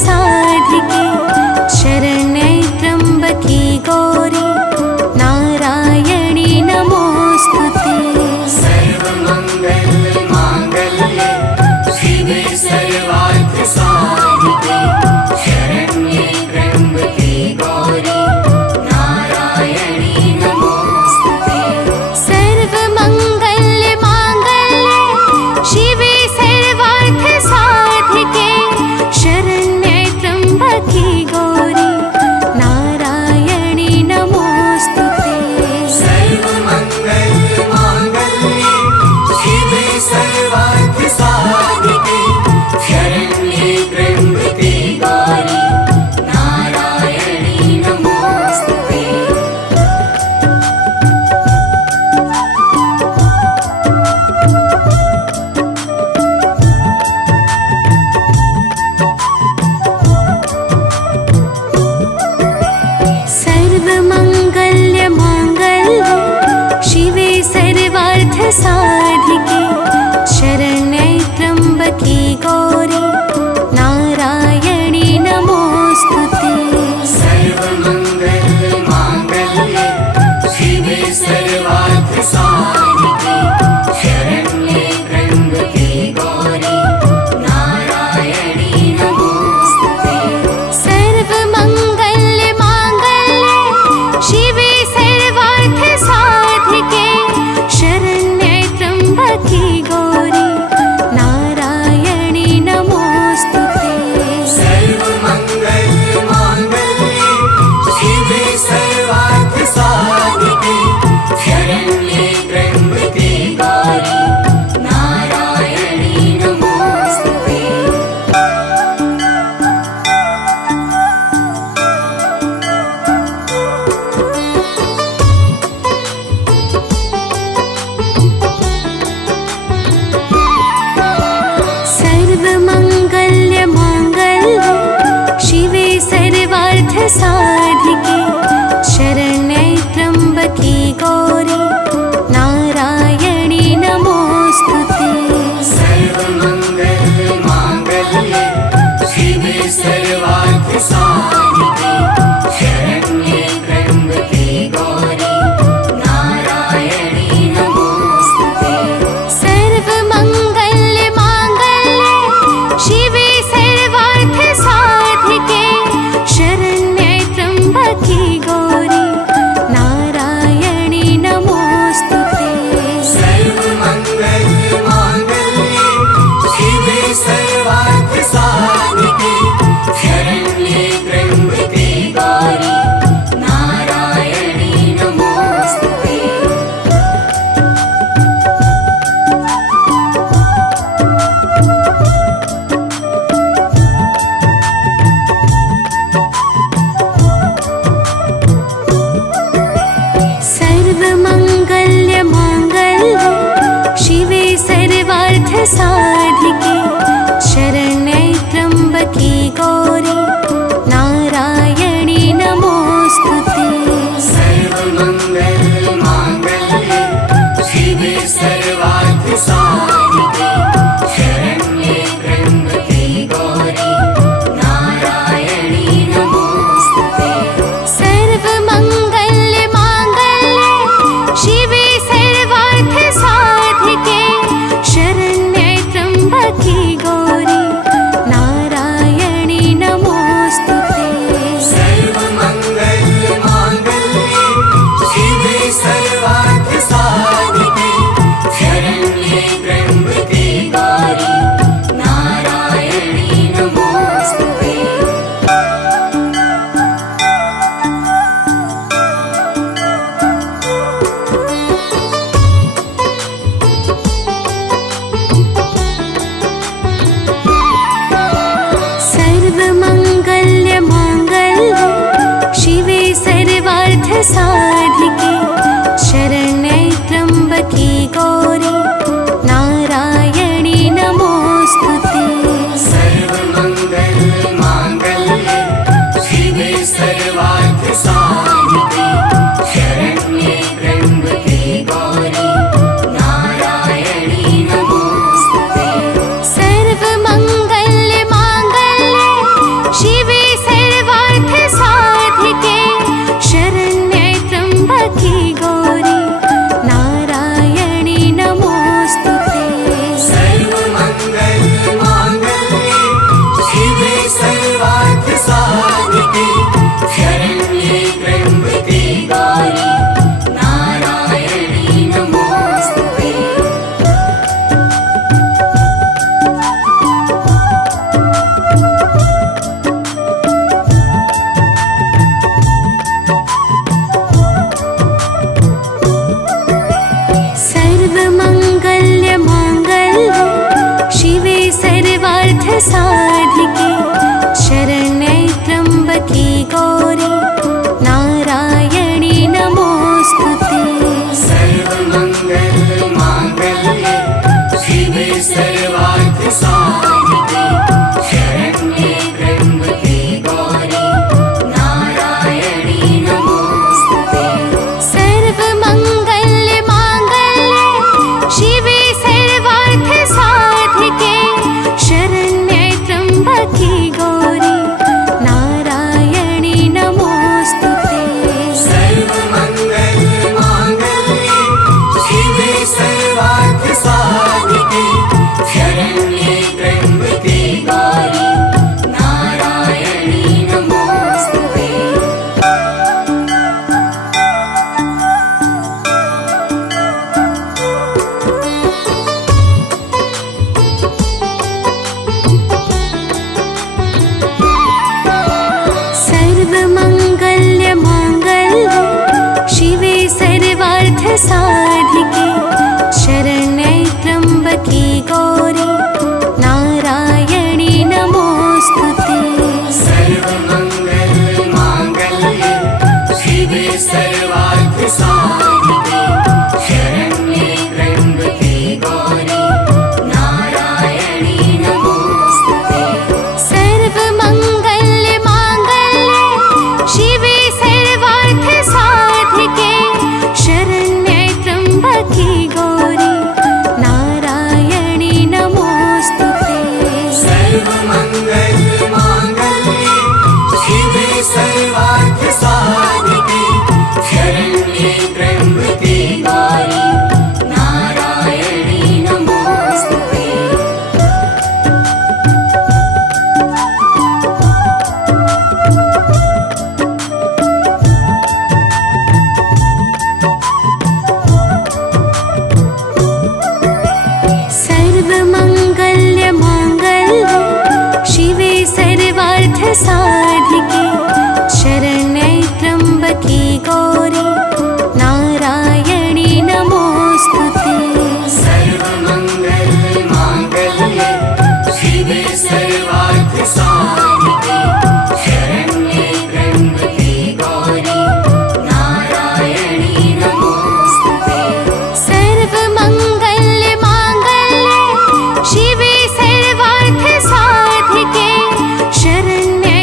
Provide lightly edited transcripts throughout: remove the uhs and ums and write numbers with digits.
साधिके शरण्ये त्र्यम्बके गौरी नारायणी नमोस्तुते। सर्वमङ्गलमाङ्गल्ये शिवे सर्वार्थसाधिके शरण्ये त्र्यम्बके गौरी नारायणी नमोस्तुते। सर्वमङ्गलमाङ्गल्ये शिवे सर्वार्थसाधिके शरण्ये त्र्यम्बके गौरी नारायणी नमोस्तुते। सर्वमङ्गलमाङ्गल्ये शिवे सर्वार्थसाधिके शरण्ये त्र्यम्बके गौरी नारायणी नमोस्तुते। सर्वमङ्गलमाङ्गल्ये शिवे सर्वार्थसाधिके शरण्ये त्र्यम्बके गौरी नारायणी नमोस्तुते। सर्वमङ्गलमाङ्गल्ये शिवे सर्वार्थसाधिके शरण्ये त्र्यम्बके गौरी नारायणी नमोस्तुते। सर्वमङ्गलमाङ्गल्ये शिवे सर्वार्थसाधिके शरण्ये त्र्यम्बके गौरी नारायणी नमोस्तुते। सर्वमङ्गलमाङ्गल्ये शिवे सर्वार्थसाधिके शरण्ये त्र्यम्बके गौरी नारायणी नमोस्तुते। सर्वमङ्गलमाङ्गल्ये शिवे सर्वार्थसाधिके शरण्ये त्र्यम्बके गौरी नारायणी नमोस्तुते। सर्वमङ्गलमाङ्गल्ये शिवे सर्वार्थसाधिके शरण्ये त्र्यम्बके गौरी नारायणी नमोस्तुते। सर्वमङ्गलमाङ्गल्ये शिवे सर्वार्थसाधिके शरण्ये त्र्यम्बके त्र्यम्बके गौरी नारायणी नमोऽस्तुते सर्वमङ्गलमाङ्गल्ये शिवे सर्वार्थसाधिके शरण्ये त्र्यम्बके गौरी नारायणी नमोऽस्तुते सर्वमङ्गलमाङ्गल्ये शिवे सर्वार्थसाधिके शरण्ये त्र्यम्बके गौरी नारायणी नमोऽस्तुते सर्वमङ्गलमाङ्गल्ये शिवे सर्वार्थसाधिके शरण्ये त्र्यम्बके गौरी नारायणी नमोऽस्तुते सर्वमङ्गलमाङ्गल्ये शिवे सर्वार्थसाधिके शरण्ये त्र्यम्बके गौरी नारायणी नमोऽस्तुते सर्वमङ्गलमाङ्गल्ये शिवे सर्वार्थसाधिके शरण्ये त्र्यम्बके गौरी नारायणी नमोऽस्तुते सर्वमङ्गलमाङ्गल्ये शिवे सर्वार्थसाधिके शरण्ये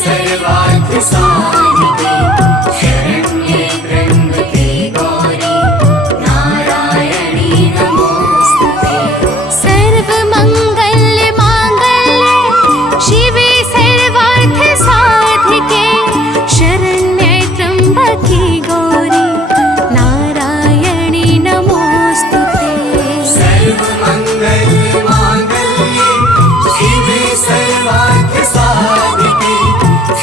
सर्वार्थ साधिके शरण्ये त्र्यम्बके गौरी नारायणी नमोस्तुते। सर्वमङ्गल्य माङ्गल्ये शिवे सर्वार्थ साधिके शरण्ये त्र्यम्बके गौरी नारायणी नमोस्तुते। सर्वमङ्गल्य माङ्गल्ये शिवे सर्वार्थ साधिके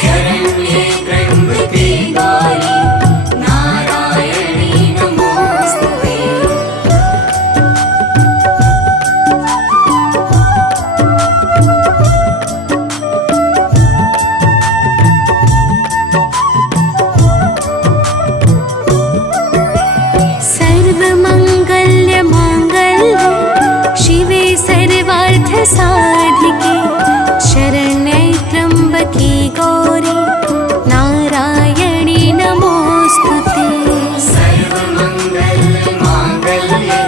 शरण्ये त्र्यम्बके गौरी नारायणी नमोस्तुते। सर्वमङ्गल्य माङ्गल्ये शिवे सर्वार्थ साधिके शरण्ये त्र्यम्बके गौरी नारायणी नमोस्तुते। सर्वमङ्गल्य माङ्गल्ये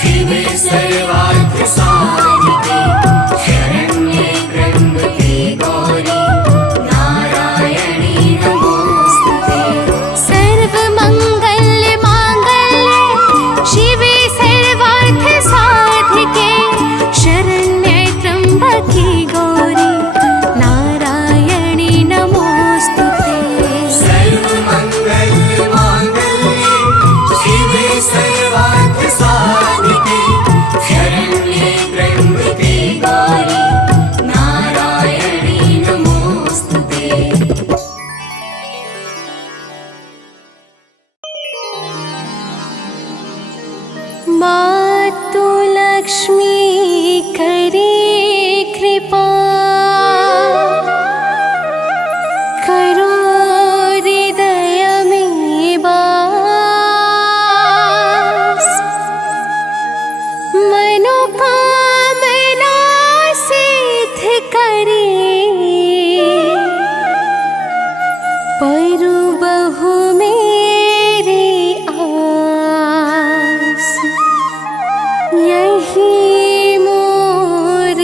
शिवे सर्वार्थ साधिके शरण्ये त्र्यम्बके गौरी नारायणी नमोस्तुते। सर्वमङ्गल्य माङ्गल्ये शिवे सर्वार्थ साधिके शरण्ये त्र्यम्बके गौरी नारायणी नमोस्तुते। सर्वमङ्गल्य माङ्गल्ये शिवे सर्वार्थ साधिके शरण्ये त्र्यम्बके गौरी नारायणी नमोस्तुते। मातु लक्ष्मी करे कृपा करो हृदय में वास। मनोकामना सिद्ध करे परु बहु मेरी आस। यही मोर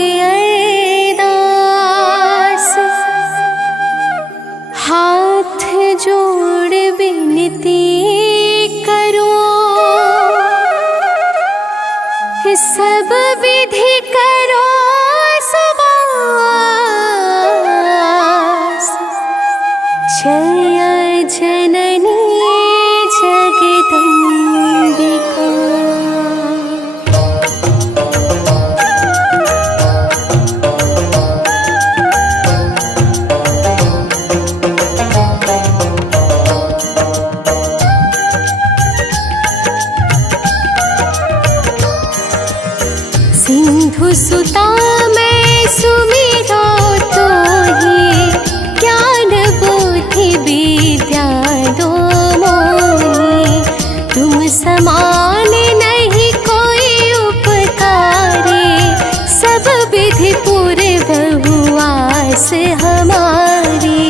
अरदास हाथ जोड़ विनती करो। सब विधि करो सुबास। जय जननी जगदम्बिका। सिंधु सुता मैं सुमिरो तो ही ज्ञान बुद्धि विद्या दो मोहि। तुम समान नहीं कोई उपकारी सब विधि पूरे बहुआस हमारी।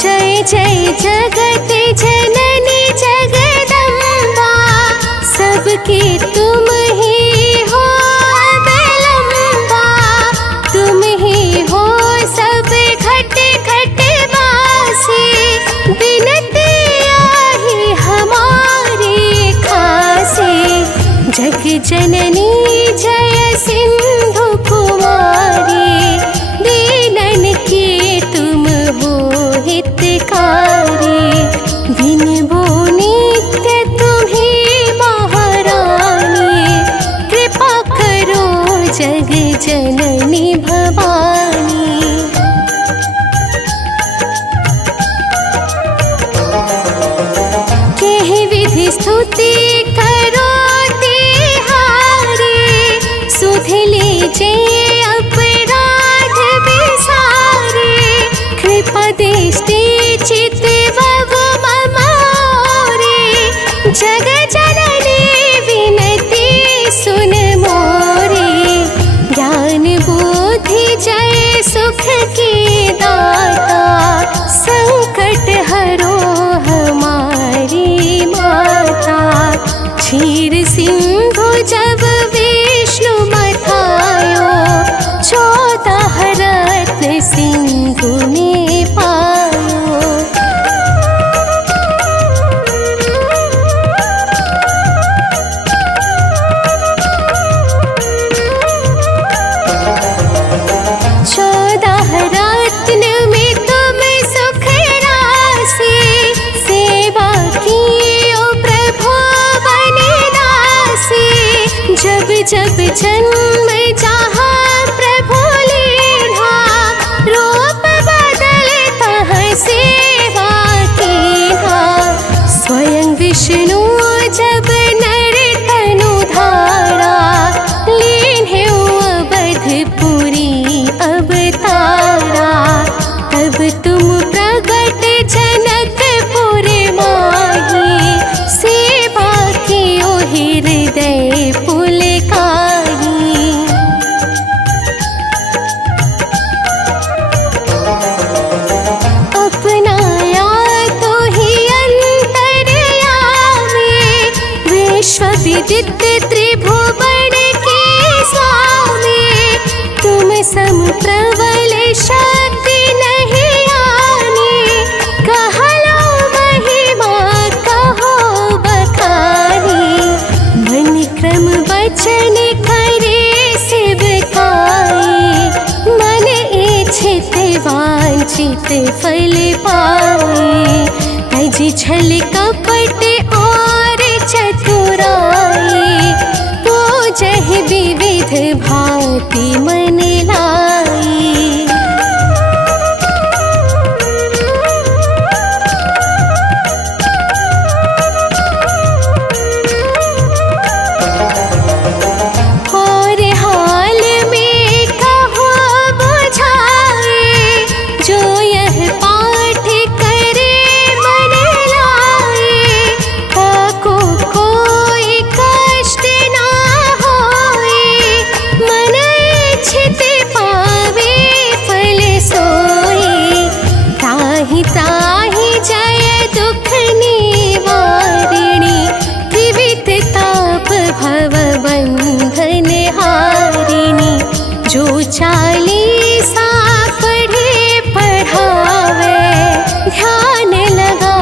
जय जय जगत जननी जगदम्बा सबकी तुम ही हो अवलंबा। तुम ही हो सब घट घट वासी बिनती आई हमारी खासी। जग जननी जय सिंधु कुमारी दीनन की तुम हो हितकारी। विनबो नित्य तुम्ही महारानी कृपा करो जग जननी भवानी। केहि विधि स्तुति करो तिहारी सुध लीजे अपराध विसारे। कृपा दृष्टि चित भव ममोरे जग जननी विनती सुन मोरे। ज्ञान बुद्धि जय सुख की दाता संकट हरो हमारी माँ। जब जन्म जहाँ प्रभु लीन्हा, रूप बदलता है सेवा कीन्हा। स्वयं विष्णु जब नर तनु धारा, लीन्हे अवधपुरी अवतारा। तब तुम प्रगट जनकपुर माही, सेवा कियो हृदय पुलकाही। अपनाया तो ही अंतर्यामी, विश्व विदित त्रिभुवन के स्वामी। तुम सम प्रबल शक्ति नहीं आनी, कहलो महिमा कहो बखानी। मन क्रम वचन करे सेवकाई, मन इच्छित वांछित फल पाए। तज छल कपट और चतुराई, पूजहि विविध भांति मन लाई। और हाल में कहो बुझाए, जो यह पाठ करे मन लाए। ताको कोई कष्ट ना होए, मन इच्छित पावे फल सोए। ताहि ताहि जय दुख निवारिणी, त्रिविध ताप भव बंधन हारिणी। जो चालीसा पढ़े पढ़ावे, ध्यान लगा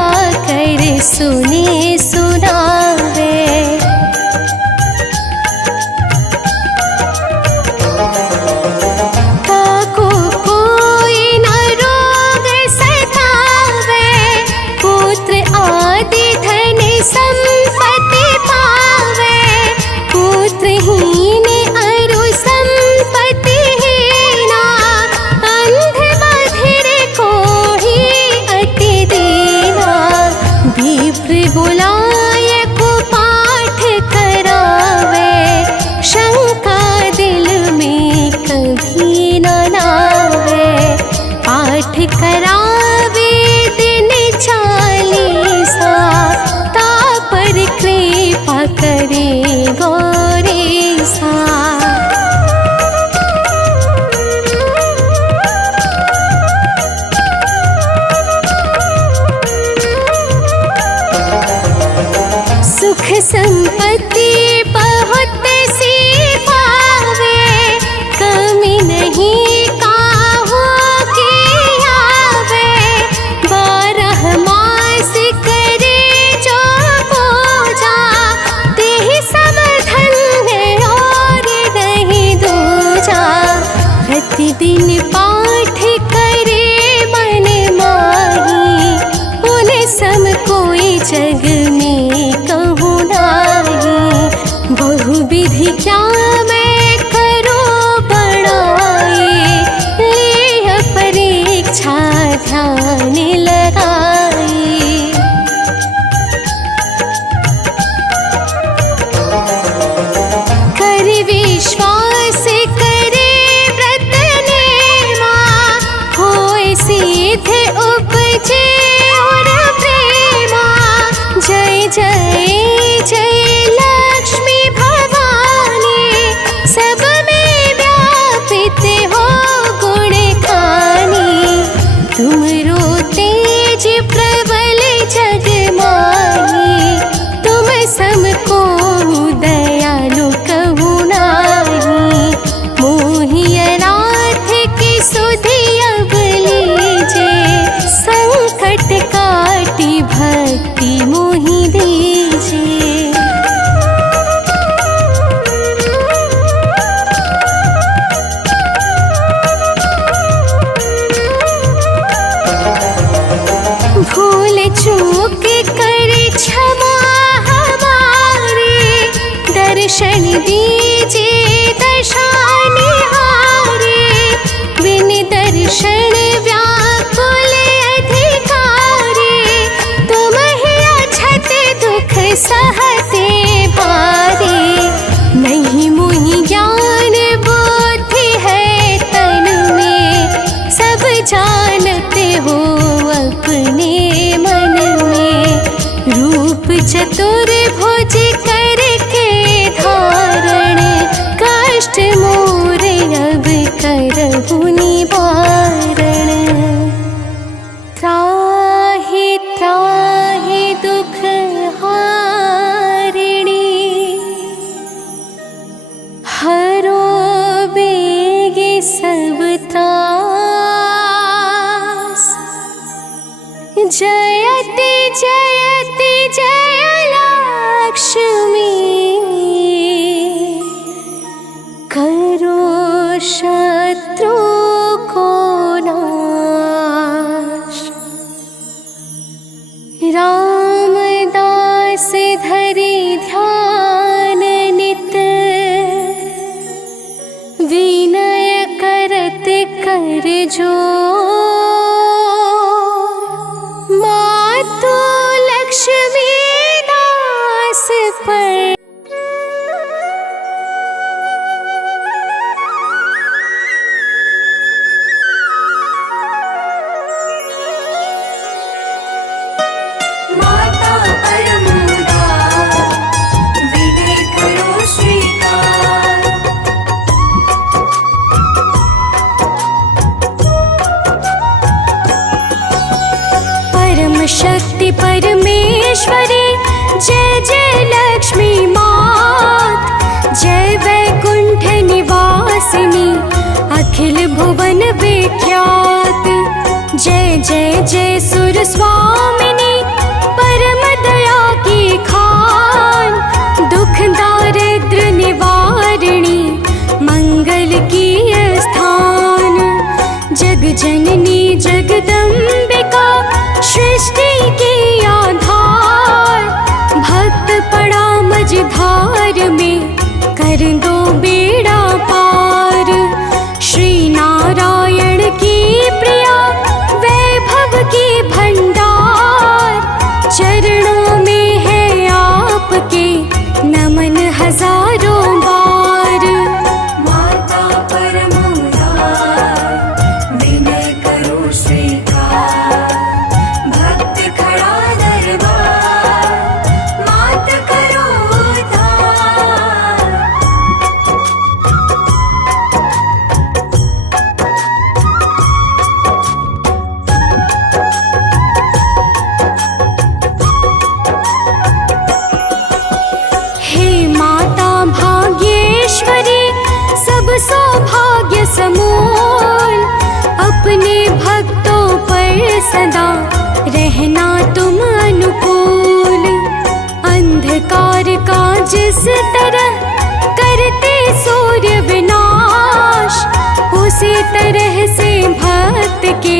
कर सुने सुनावे। ताको कोई न रोग सतावे, पुत्र आदि धन संपत्ति पावे। पुत्रहीन अरु संपत्ति हीना, अंध बधिर कोढ़ी अति दीना। विप्र बुलाए को पाठ करावे, शंका दिल में कभी न लावे। पाठ करावे दिन चालीसा, तापर कृपा करे गौरीसा। सुख संपत्ति बहुत सी पावे, कमी नहीं काहू की आवे। 12 मास करे जो पूजा, तेहि सम धन्य और नहीं दूजा। प्रतिदिन पाठ करे मन माही, उन सम कोई जग में कहूँ नाही। बहुविधि क्या मैं करूँ बड़ाई, ले परीक्षा ध्यान लगाई। कर विश्वास करे व्रत नेमा, होय सिद्ध उपजे और प्रेमा। जय जय जय लक्ष्मी भवानी, सब में व्यापित हो गुण खानी। तुम रो तेज प्रबल जग माही, तुम सम को दयालु कहू नाही। मोहि अनाथ की सुधि अब लीजे, संकट काटी भक्ति मोहि दीजे। भूल चूक कर क्षमा हमारी, दर्शन दीजिए रूप चतुर्भुज करके धारण, कष्ट मोरे अब करहु निवारण। त्राहि त्राहि दुख हारिणी, हरो बेगे सब त्रास। जयति जयति जय लक्ष्मी, करो शत्रु को नाश। रामदास धरि ध्यान नित, विनय करत कर जोर। मातु लक्ष्मी दास पर माता परम उदार, विनय करो स्वीकार। परम शक्ति परमेश्वरी, जय जय लक्ष्मी मात। जय वैकुंठ निवासिनी, अखिल भुवन विख्यात। जय जय जय सुर स्वामिनी, परम दया की खान। दुख दारिद्र निवारिणी, मंगल की स्थान। जग जननी जगदम्बिका, सृष्टि की आधार। भक्त पड़ा मझधार में, कर दो बेड़ा पार। श्री नारायण की प्रिया, वैभव की भंडार। चरणों में है आपके, नमन हजारों बार। माता परम उदार, विनय करो स्वीकार। भक्त खड़ा दरबार, मात करो उद्धार। हे माता भाग्येश्वरी, सब सौभाग्य समूल। अपने भक्तों पर सदा रहना तुम अनुकूल। अंधकार का जिस तरह करते सूर्य विनाश, उसी तरह से भक्त के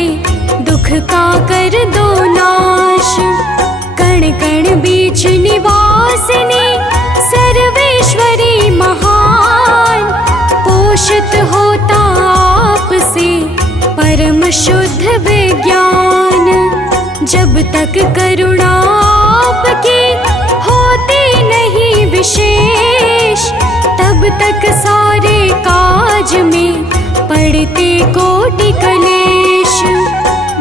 दुख का कर दो नाश। कण कण बीच निवासिनी, सर्वेश्वरी महान। पोषित होता आपसे परम शुद्ध विज्ञान। जब तक करुणा आपकी होती नहीं विशेष, तब तक सारे काज में पड़ते कोटि कलेश।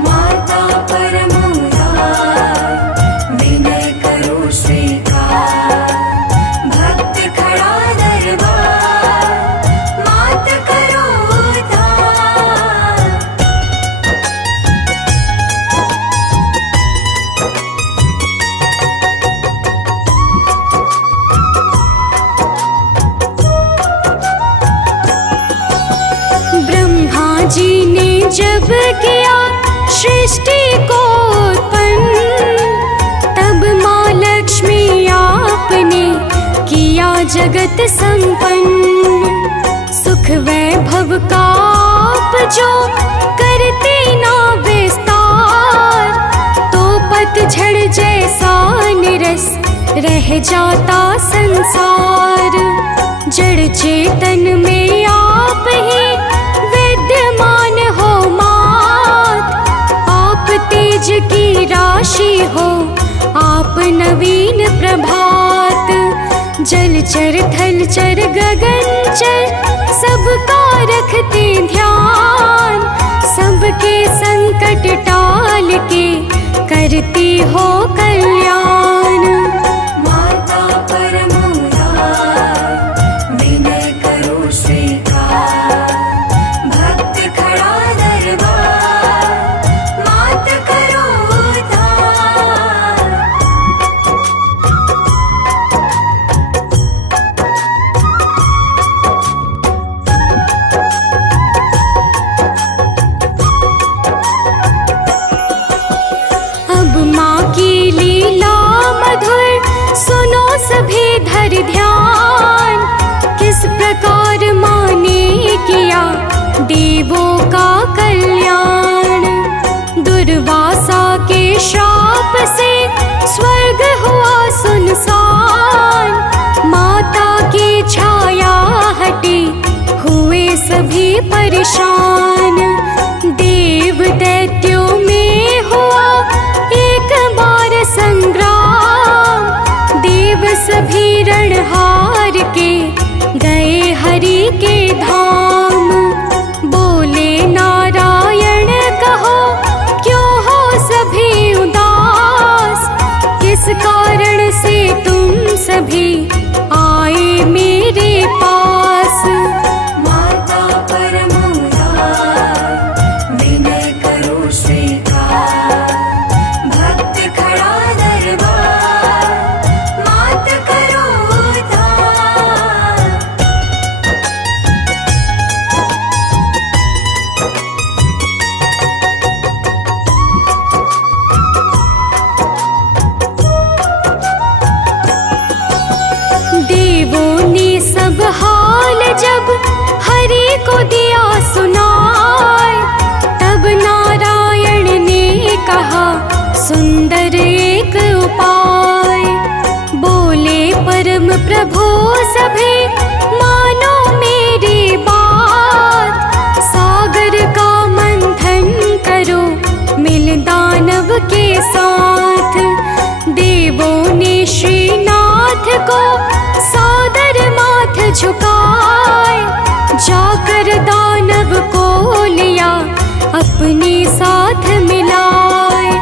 माता परम उदार, विनय करो स्वीकार। भक्त खड़ा दरबार, मात करो उद्धार। ब्रह्मा जी ने जब किया सृष्टि को उत्पन्न, तब माँ लक्ष्मी आपने किया जगत संपन्न। सुख वैभव का आप जो करते ना विस्तार, तो पतझड़ जैसा निरस रह जाता संसार। जड़ चेतन में आप ही विद्यमान हो मात। आप तेज की राशि हो, आप नवीन प्रभात। जल चर थल चर गगन चर, सबका रखते ध्यान। सबके संकट टाल के करती हो कल्याण। परेशान। देव दैत्यों में हुआ एक बार संग्राम, देव सभी रण हार के गए हरि के धाम। बोले नारायण कहो क्यों हो सभी उदास, किस कारण से तुम सभी आए मेरे पास। माता परम उदार, विनय करो स्वीकार, भक्त खड़ा दरबार, मात करो उद्धार। देवों ने सब हाल जब हरि को दिया सुनाए, तब नारायण ने कहा सुंदर एक उपाय। बोले परम प्रभु सभी मानो मेरी बात, सागर का मंथन करो मिल दानव के साथ। देवों ने श्रीनाथ को सादर माथ झुकाए, जाकर दानव को लिया अपने साथ मिलाए।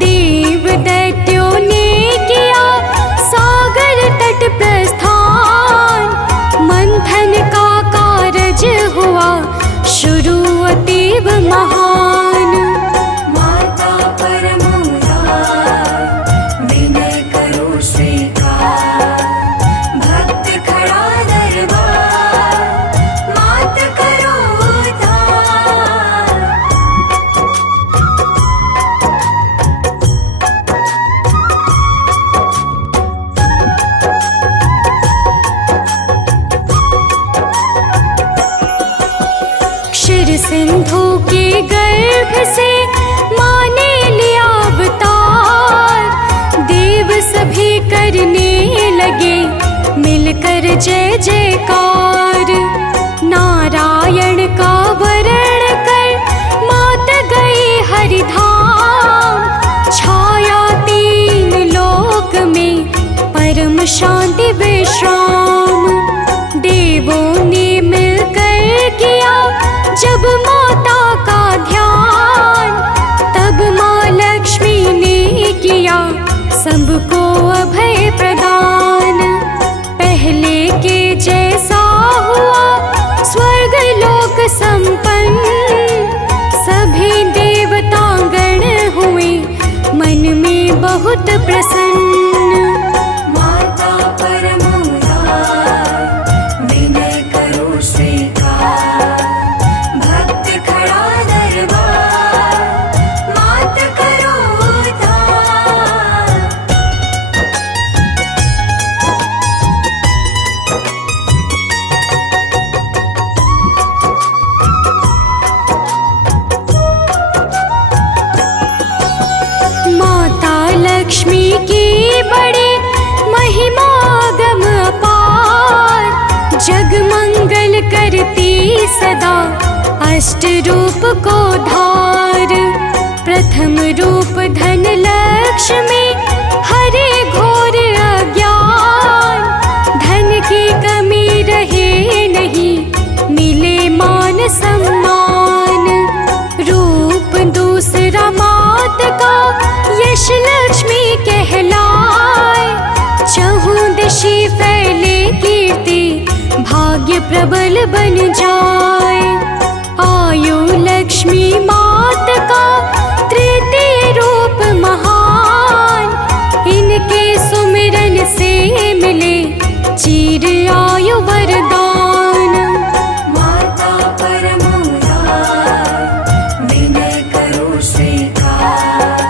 देव दैत्यों ने किया सागर तट प्रस्थान, मंथन का कारज हुआ शुरू अतीव महान। माता परम उदार, विनय करो स्वीकार, भक्त खड़ा दरबार, मात करो उद्धार। क्षीर सिंधु के गर्भ से माँ ने लिया अवतार, देव सभी करने लगे मिलकर जय जयकार। नारायण का वरण कर मात गई हरिधाम, छाया तीन लोक में परम शांति विश्राम। देवों ने मिलकर किया जब माता का ध्यान, तब माँ लक्ष्मी ने किया सबको अभय प्रदान। पहले के जैसा हुआ स्वर्ग लोक संपन्न, सभी देवतागण हुए मन में बहुत प्रसन्न। माता परम उदार, विनय करो स्वीकार, भक्त खड़ा दरबार, मात करो उद्धार। माता लक्ष्मी की बड़ी महिमा गम अपार, जग मंगल करती सदा अष्ट रूप को धार। प्रथम रूप धन लक्ष्मी हरे घोर अज्ञान, धन की कमी रहे नहीं मिले मान सम्मान। रूप दूसरा मात का यश लक्ष्मी कहलाए, चहुं दिशि फैले कीर्ति भाग्य प्रबल बन जाए। आयु लक्ष्मी मात का तृतीय रूप महान, इनके सुमिरन से मिले चीर आयु वरदान। माता परम उदार, विनय करो स्वीकार,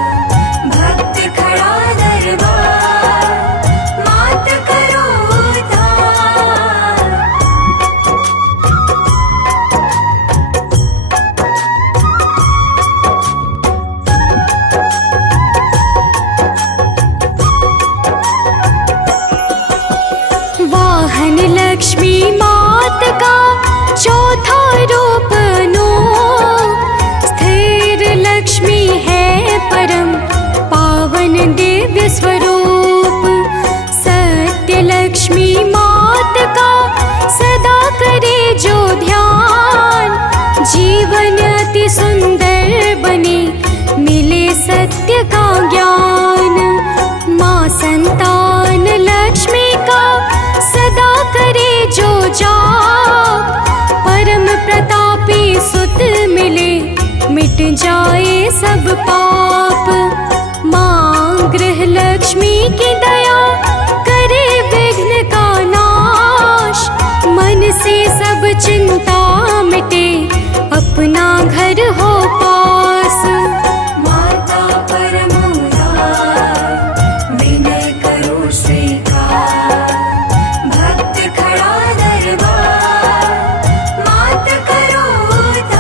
भक्त खड़ा दरबार, मात करो उद्धार। वाहन लक्ष्मी मात का चौथा रूप अनूप, स्थिर लक्ष्मी है परम पावन दिव्य स्वरूप। सत्य लक्ष्मी मात का सदा करे जो ध्यान, जीवन अति सुंदर बने मिले सत्य का ज्ञान। माँ संतान लक्ष्मी का सदा करे जो जाप, परम प्रतापी सुत मिले मिट जाए सब पाप। माँ गृह लक्ष्मी की दया करे विघ्न का नाश, मन से सब चिंता मिटे अपना घर हो पास। माता परम उदार, विनय करो स्वीकार, भक्त खड़ा दरबार, मात करो उद्धार।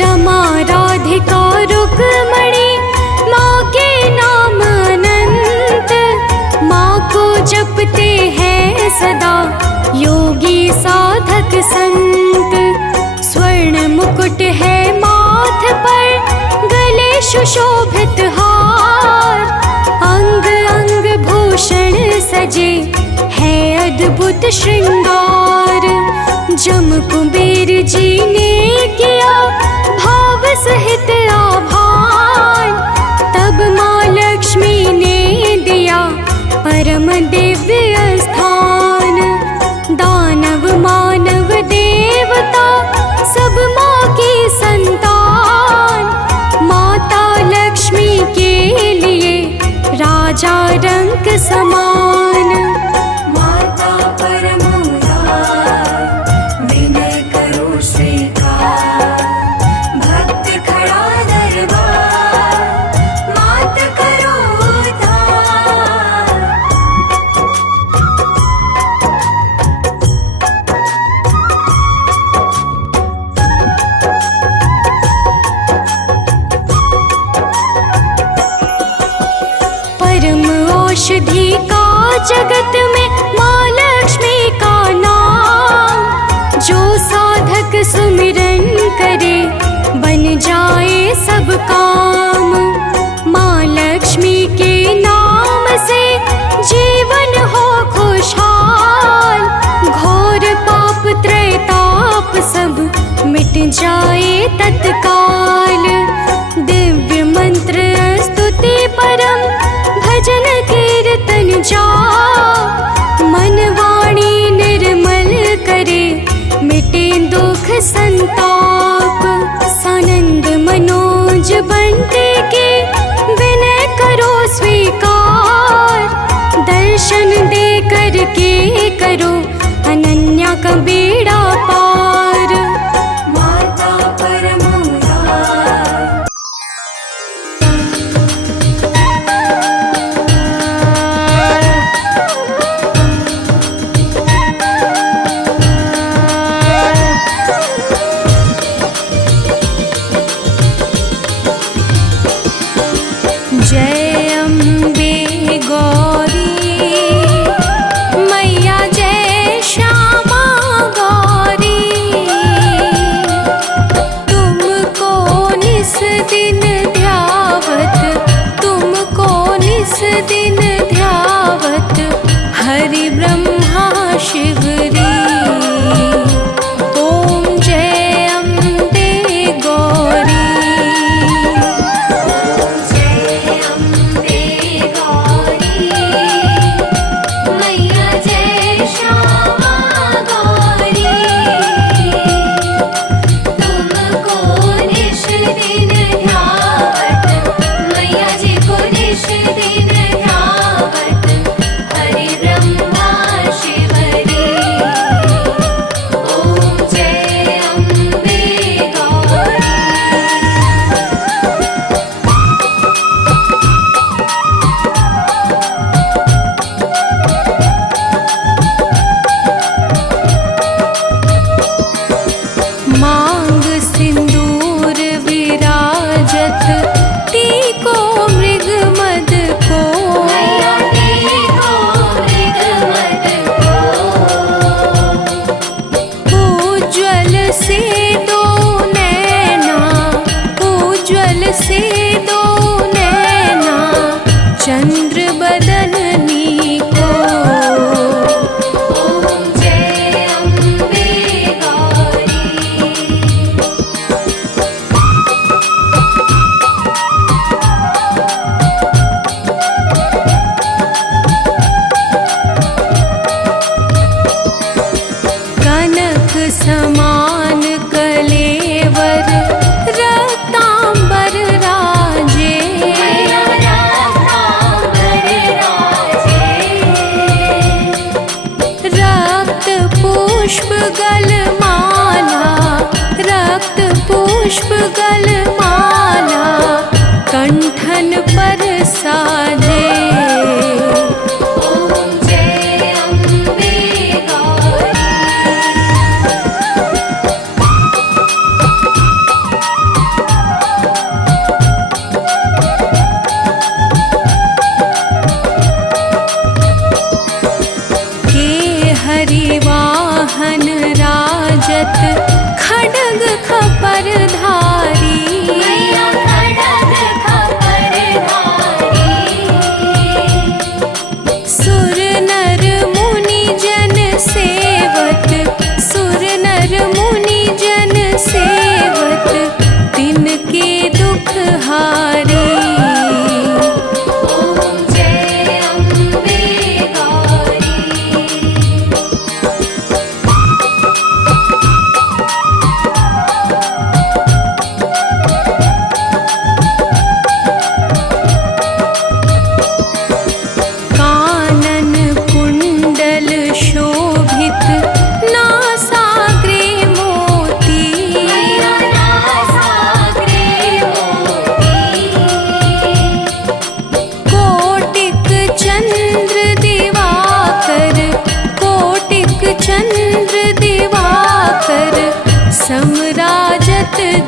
रमा राधिका रुक्मणी माँ के नाम अनंत, माँ को जपते हैं सदा योगी साधक संत। स्वर्ण मुकुट है माथ पर, गले सुशोभित हार, अंग अंग भूषण सजे है अद्भुत श्रृंगार। जम कुबेर जी ने किया भाव सहित आभार, तब माँ लक्ष्मी ने दिया परम दिव्य स्थान। दानव मानव देवता सब माँ की संतान, माता लक्ष्मी के लिए राजा रंक समान। माता परम उदार, विनय करो स्वीकार, भक्त खड़ा दरबार, मात करो उद्धार। परम औषधि का जगत में माँ लक्ष्मी का नाम, जो साधक सुमिरन करे बन जाए सब काम। माँ लक्ष्मी के नाम से जीवन हो खुशहाल, घोर पाप त्रैताप सब मिट जाए तत्काल। दिव्य मंत्र स्तुति परम भजन कीर्तन जाप, मन वाणी निर्मल करे मिटे दुख संताप। सानंद मनोज बनते के विनय करो स्वीकार, दर्शन दे करके करो अनन्या का बेड़ा पार। माता परम उदार, जय अम्बे गौरी मैया, जय श्यामा गौरी।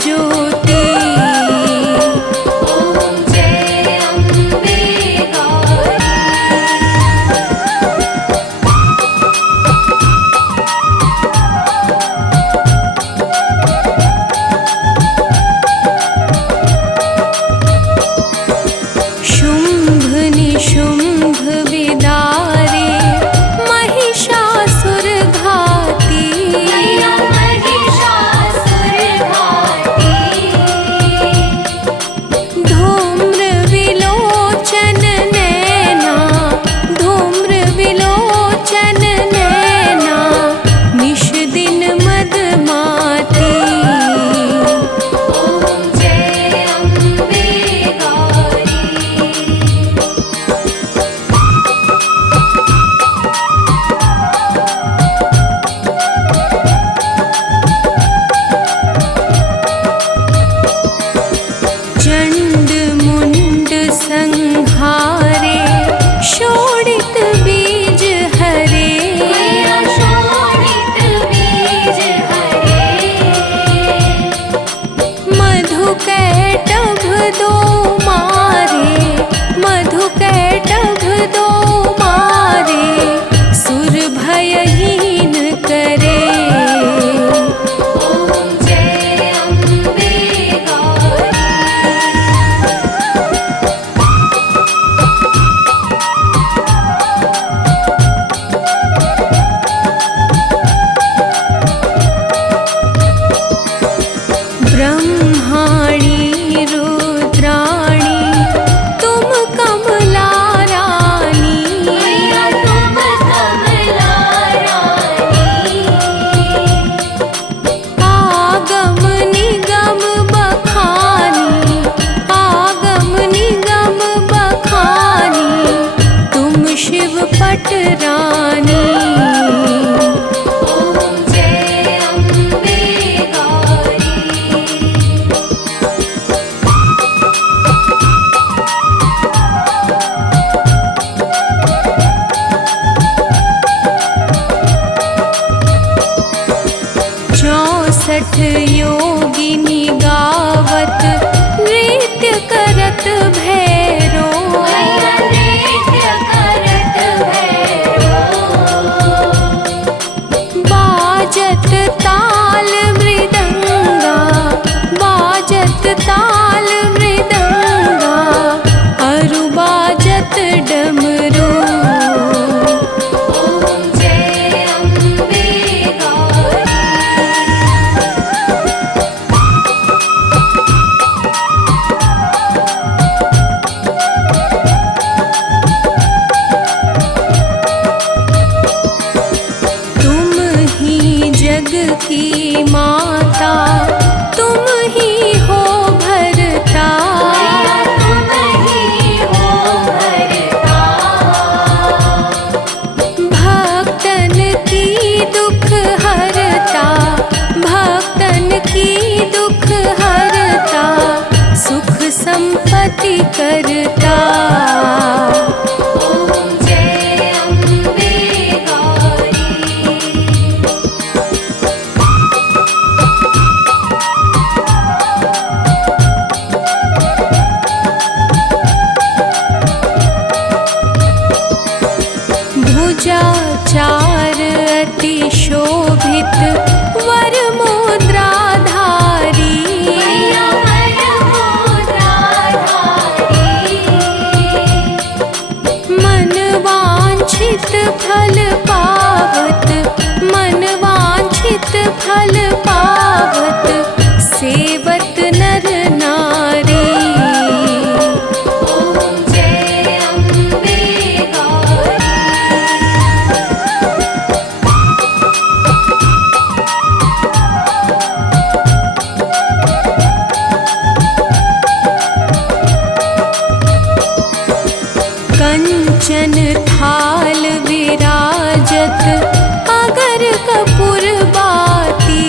ज्योति। ॐ जय अम्बे गौरी। शुम्भ निशुम्भ विदारे महिषासुर घाती। मैया महिषासुर घाती। धूम्र विलोचन नैना, धूम्र विलोचन नैना, निश दिन मदमाती। ॐ जय अम्बे गौरी। चण्ड मुण्ड संहारे शोणित बीज हरे। मैया शोणित बीज हरे। मधु कैटभ दो मारे, मधु कैटभ दो मारे, सुर भयहीन करे। ॐ जय अम्बे गौरी। ब्रह्माणी रुद्राणी तुम कमला रानी। मैया तुम कमला रानी। आगम निगम बखानी, आगम निगम बखानी, तुम शिव पटरानी। ॐ जय अम्बे गौरी। चौसठ योगिनी गावत नृत्य करत भैरो। मैया नृत्य करत भैरो। बाजत ताल मृदंगा, बाजत ताल मृदंगा, अरु बाजत डमरू। ॐ जय अम्बे गौरी। तुम ही जग की माता, तुम ही हो भरता। मैया तुम ही हो भरता। भक्तन की दुख हरता, भक्तन की दुख हरता, सुख संपत्ति करता। ॐ जय अम्बे गौरी। भुजा चार अति शोभित वर मुद्राधारी। मैया वर मुद्राधारी। मन वांछित फल पावत, मन वांछित फल पावत, सेवत नर नारी। ॐ जय अम्बे गौरी। कंचन थाल विराजत अगर कपूर बाती।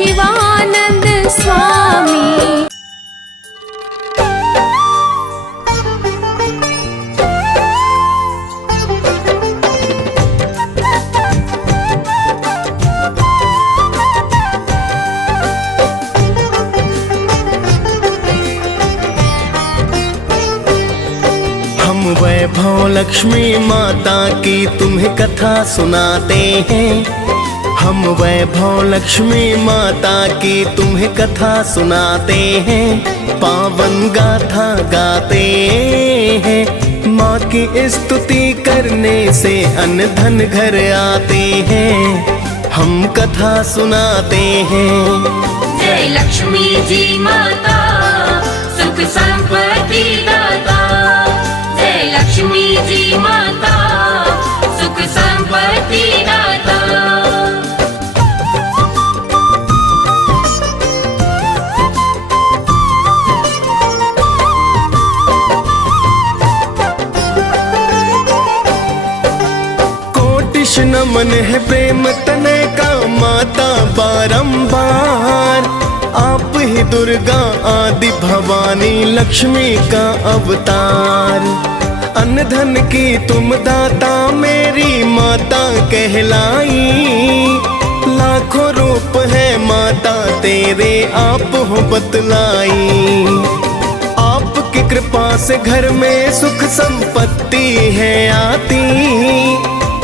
शिवानंद स्वामी। हम वैभव लक्ष्मी माता की तुम्हें कथा सुनाते हैं। हम वैभव लक्ष्मी माता की तुम्हें कथा सुनाते हैं। पावन गाथा गाते हैं। माँ की स्तुति करने से अन्न धन घर आते हैं। हम कथा सुनाते हैं। जय लक्ष्मी जी माता सुख संपत्ति दाता। जय लक्ष्मी जी माता सुख संपत्ति दाता। कोटिश नमन है प्रेम तनय का माता बारंबार। आप ही दुर्गा आदि भवानी लक्ष्मी का अवतार। अन्न धन की तुम दाता मेरी माता कहलाई। लाखों रूप है माता तेरे आप हो बतलाई। आपकी कृपा से घर में सुख संपत्ति है आती।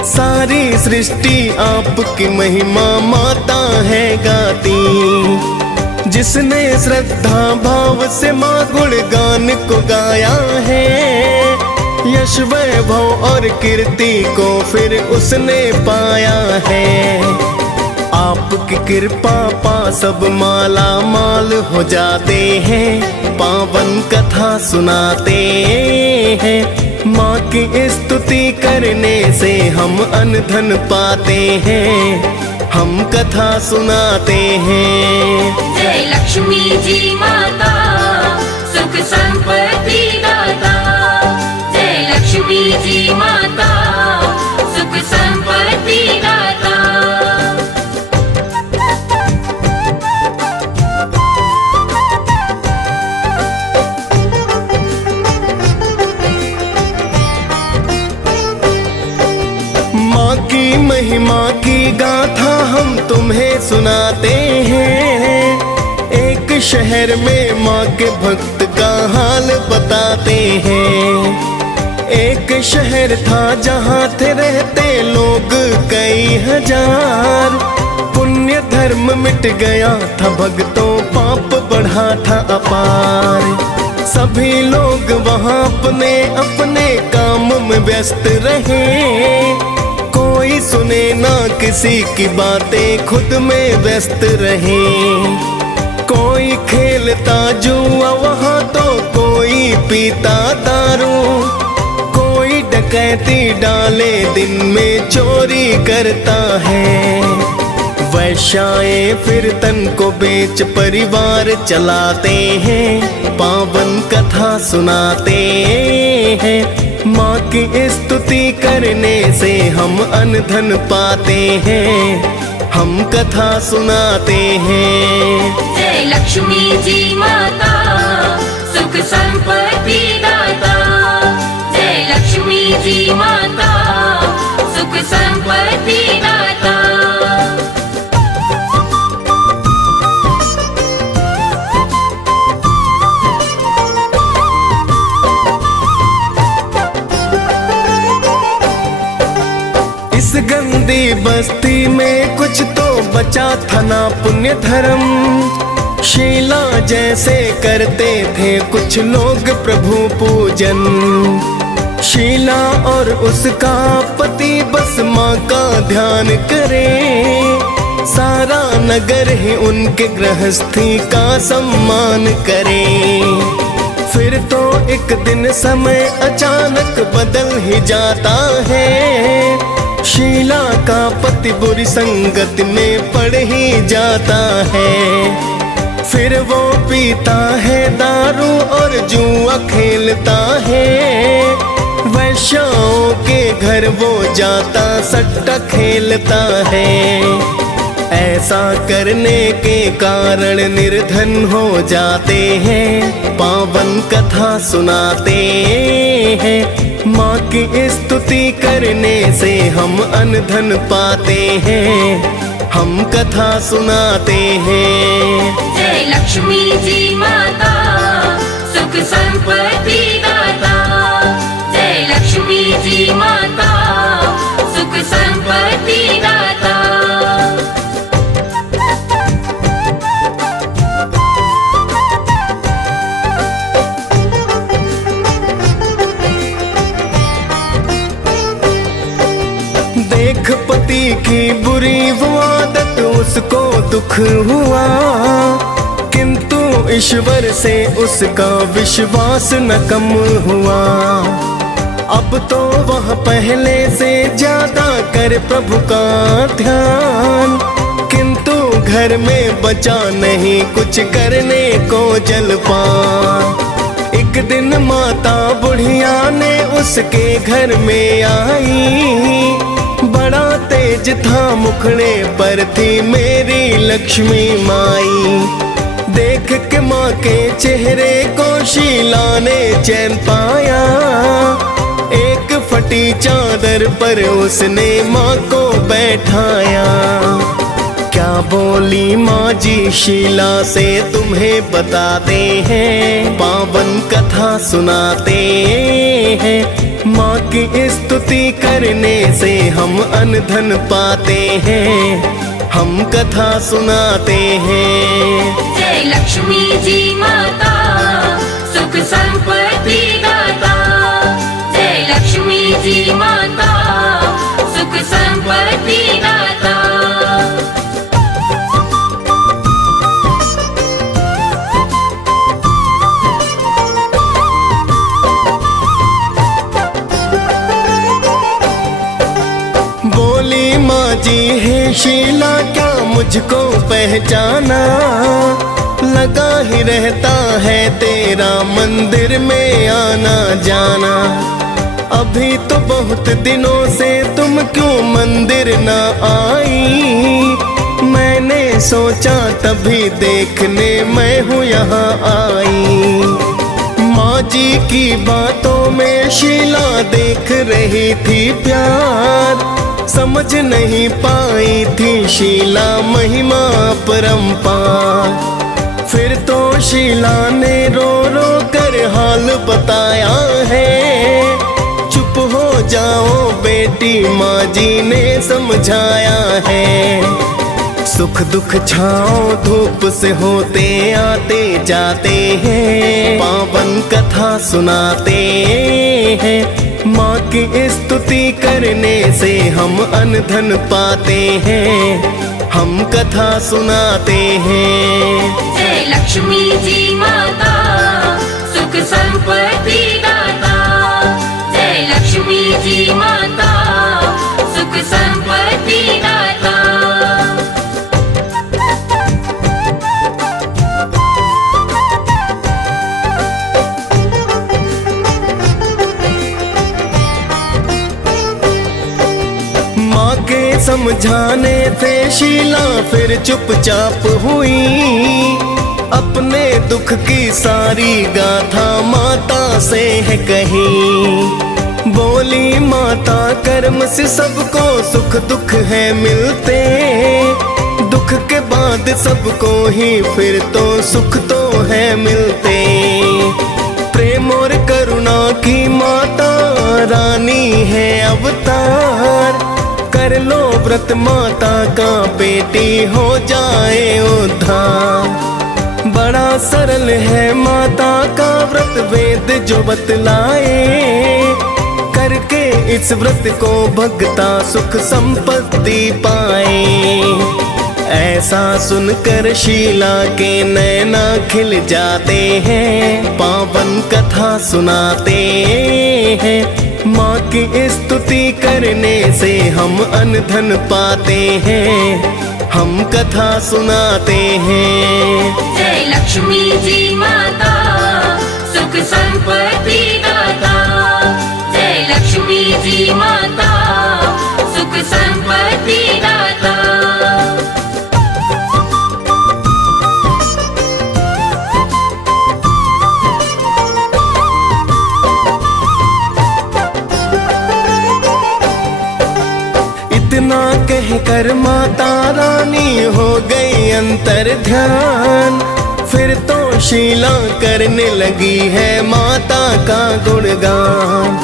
सारी सृष्टि आपकी महिमा माता है गाती। जिसने श्रद्धा भाव से माँ गुणगान को गाया है। यश वैभव और कीर्ति को फिर उसने पाया है। आपकी कृपा पा सब माला माल हो जाते हैं। पावन कथा सुनाते हैं। माँ की स्तुति करने से हम अन्न धन पाते हैं। हम कथा सुनाते हैं। जय लक्ष्मी जी माता सुख संपत्ति दाता। जय लक्ष्मी जी माता सुख संपत्ति दाता। माँ की महिमा की गाथा हम तुम्हें सुनाते हैं। एक शहर में माँ के भक्त का हाल बताते हैं। एक शहर था जहाँ थे रहते लोग कई हजार। पुण्य धर्म मिट गया था भक्तों पाप बढ़ा था अपार। सभी लोग वहाँ अपने अपने काम में व्यस्त रहे। कोई सुने ना किसी की बातें खुद में व्यस्त रहे। कोई खेलता जुआ वहाँ तो कोई पीता दारू। कोई डकैती डाले दिन में चोरी करता है। वैश्याएं फिर तन को बेच परिवार चलाते हैं। पावन कथा सुनाते हैं। माँ की स्तुति करने से हम अन्न धन पाते हैं। हम कथा सुनाते हैं। जय लक्ष्मी जी माता सुख संपत्ति दाता। जय लक्ष्मी जी माता सुख संपत्ति दाता। इस गंदी बस्ती में कुछ तो बचा था ना पुण्य धर्म। शीला जैसे करते थे कुछ लोग प्रभु पूजन। शीला और उसका पति बस माँ का ध्यान करे। सारा नगर ही उनके गृहस्थी का सम्मान करे। फिर तो एक दिन समय अचानक बदल ही जाता है। शीला का पति बुरी संगत में पड़ ही जाता है। फिर वो पीता है दारू और जुआ खेलता है। वैश्याओं के घर वो जाता सट्टा खेलता है। ऐसा करने के कारण निर्धन हो जाते हैं, पावन कथा सुनाते हैं। माँ की स्तुति करने से हम अनधन पाते हैं, हम कथा सुनाते हैं। जय लक्ष्मी जी माता, सुख संपत्ति दाता। जय लक्ष्मी जी माता, सुख संपत्ति दाता। देख पति की बुरी वो आदत, उसको दुख हुआ, किंतु ईश्वर से उसका विश्वास न कम हुआ। अब तो वह पहले से ज्यादा कर प्रभु का ध्यान, किंतु घर में बचा नहीं कुछ करने को जलपान। एक दिन माता बुढ़िया ने उसके घर में आई, बड़ा तेज था मुखड़े पर थी मेरी लक्ष्मी माई। देख के माँ के चेहरे को शीला ने चैन पाया, एक फटी चादर पर उसने माँ को बैठाया। क्या बोली माँ जी शीला से तुम्हें बताते हैं, पावन कथा सुनाते हैं। माँ की स्तुति करने से हम अनधन पाते हैं, हम कथा सुनाते हैं। जय लक्ष्मी जी माता, सुख संपत्ति दाता। जय लक्ष्मी जी माता, सुख संपत्ति दाता। बोली माँ जी है शीला क्या मुझको पहचाना, लगा ही रहता है तेरा मंदिर में आना जाना। अभी तो बहुत दिनों से तुम क्यों मंदिर ना आई, मैंने सोचा तभी देखने मैं हूँ यहाँ आई। माँ जी की बातों में शीला देख रही थी प्यार, समझ नहीं पाई थी शीला महिमा परंपार। फिर तो शीला ने रो रो कर हाल बताया है, चुप हो जाओ बेटी माँ जी ने समझाया है। सुख दुख छाओ धूप से होते आते जाते हैं, पावन कथा सुनाते हैं। माँ की स्तुति करने से हम अनधन पाते हैं, हम कथा सुनाते हैं। जय लक्ष्मी जी माता, सुख संपत्ति दाता। जय लक्ष्मी जी माता, सुख संपत्ति दाता। समझाने से शीला फिर चुपचाप हुई, अपने दुख की सारी गाथा माता से है कही। बोली माता कर्म से सबको सुख दुख है मिलते, दुख के बाद सबको ही फिर तो सुख तो है मिलते। प्रेम और करुणा की माता रानी है अवतार, कर लो व्रत माता का बेटी हो जाए उद्धार। बड़ा सरल है माता का व्रत वेद जो बतलाए, करके इस व्रत को भगता सुख संपत्ति पाए। ऐसा सुनकर शीला के नैना खिल जाते हैं, पावन कथा सुनाते हैं। माँ की स्तुति करने से हम अनधन पाते हैं, हम कथा सुनाते हैं। जय लक्ष्मी जी माता, सुख संपत्ति दाता। जय लक्ष्मी जी माता, सुख संपत्ति दाता। कर माता रानी हो गई अंतर ध्यान। फिर तो शीला करने लगी है माता का गुणगान।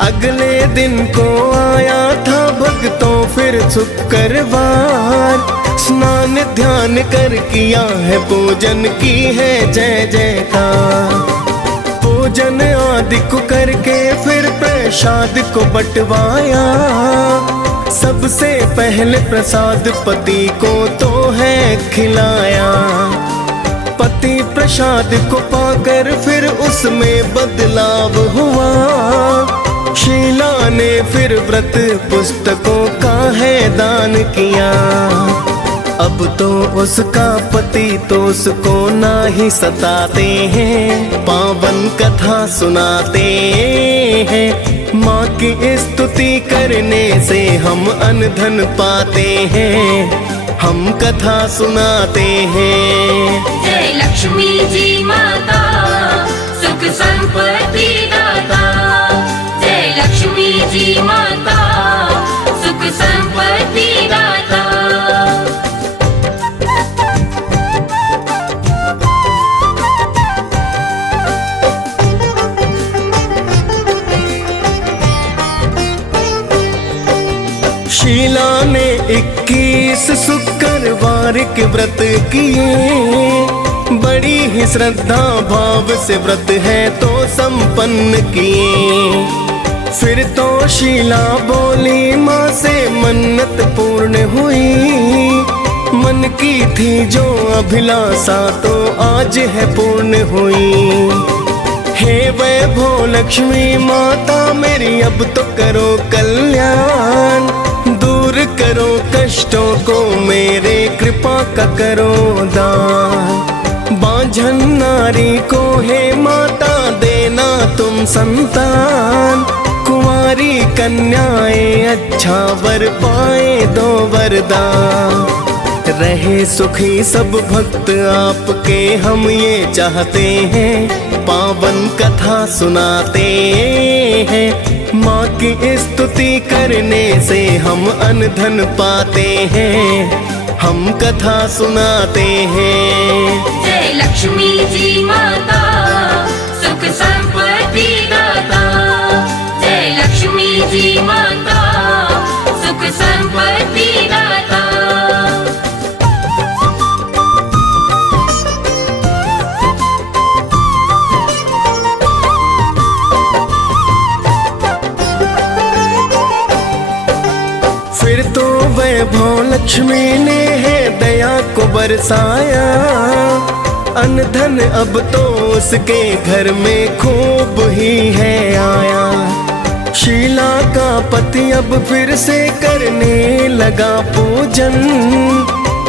अगले दिन को आया था भक्तों फिर शुक्रवार। स्नान ध्यान कर किया है पूजन की है जय जयकार। पूजन आदि को करके फिर प्रसाद को बंटवाया। सबसे पहले प्रसाद पति को तो है खिलाया। पति प्रसाद को पाकर फिर उसमें बदलाव हुआ। शीला ने फिर व्रत पुस्तकों का है दान किया। अब तो उसका पति तो उसको ना ही सताते हैं, पावन कथा सुनाते हैं। माँ की स्तुति करने से हम अनधन पाते हैं, हम कथा सुनाते हैं। जय लक्ष्मी जी माता सुख संपत्ति दाता। जय लक्ष्मी जी माता सुख संपत्ति दाता। शीला ने 21 शुक्रवार के व्रत किए। बड़ी ही श्रद्धा भाव से व्रत है तो संपन्न किए। फिर तो शीला बोली माँ से मन्नत पूर्ण हुई। मन की थी जो अभिलाषा तो आज है पूर्ण हुई। हे वैभव लक्ष्मी माता मेरी अब तो करो कल्याण। दूर करो कष्टों को मेरे कृपा का करो दान। बांझन नारी को हे माता देना तुम संतान। कुंवारी कन्याएं अच्छा वर पाए दो वरदान। रहे सुखी सब भक्त आपके हम ये चाहते हैं। पावन कथा सुनाते हैं, माँ की स्तुति करने से हम अनधन पाते हैं, हम कथा सुनाते हैं। जय लक्ष्मी जी माता सुख संपत्ति दाता। जय लक्ष्मी जी माता सुख संपत्ति दाता। फिर तो वैभव लक्ष्मी ने है दया को बरसाया। अनधन अब तो उसके घर में खूब ही है आया। शीला का पति अब फिर से करने लगा पूजन।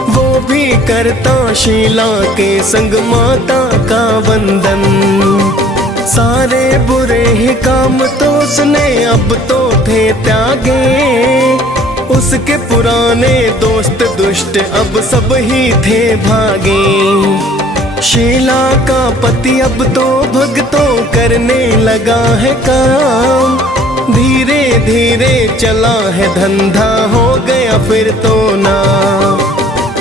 वो भी करता शीला के संग माता का वंदन। सारे बुरे ही काम तो उसने अब तो थे त्यागे। उसके पुराने दोस्त दुष्ट अब सब ही थे भागे। शीला का पति अब तो भक्तों करने लगा है काम। धीरे धीरे चला है धंधा हो गया फिर तो ना।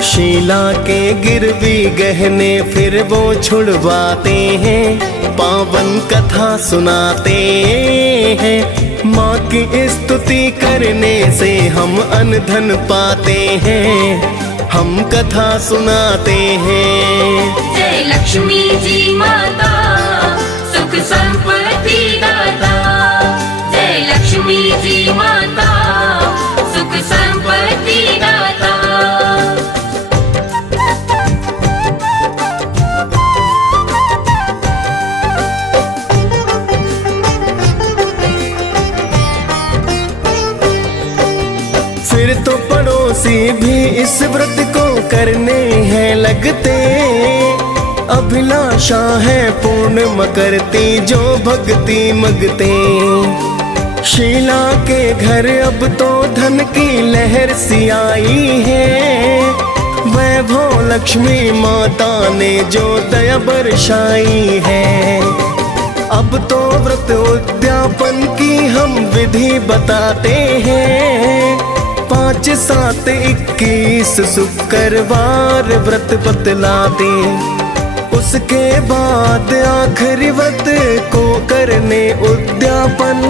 शीला के गिरवी गहने फिर वो छुड़वाते हैं, पावन कथा सुनाते हैं। माँ की स्तुति करने से हम अनधन पाते हैं, हम कथा सुनाते हैं। जय लक्ष्मी जी माता सुख संपत्ति दाता। जय लक्ष्मी जी माता सुख संपत्ति दाता। फिर तो पड़ोसी भी इस व्रत को करने हैं लगते। अभिलाषा है पूर्ण मकरती जो भक्ति मगते। शीला के घर अब तो धन की लहर सी आई है। वैभव लक्ष्मी माता ने जो दया बरसाई है। अब तो व्रत उद्यापन की हम विधि बताते हैं। 5, 7, 21 शुक्रवार व्रत बतलाते। उसके बाद आखिरी व्रत को करने उद्यापन,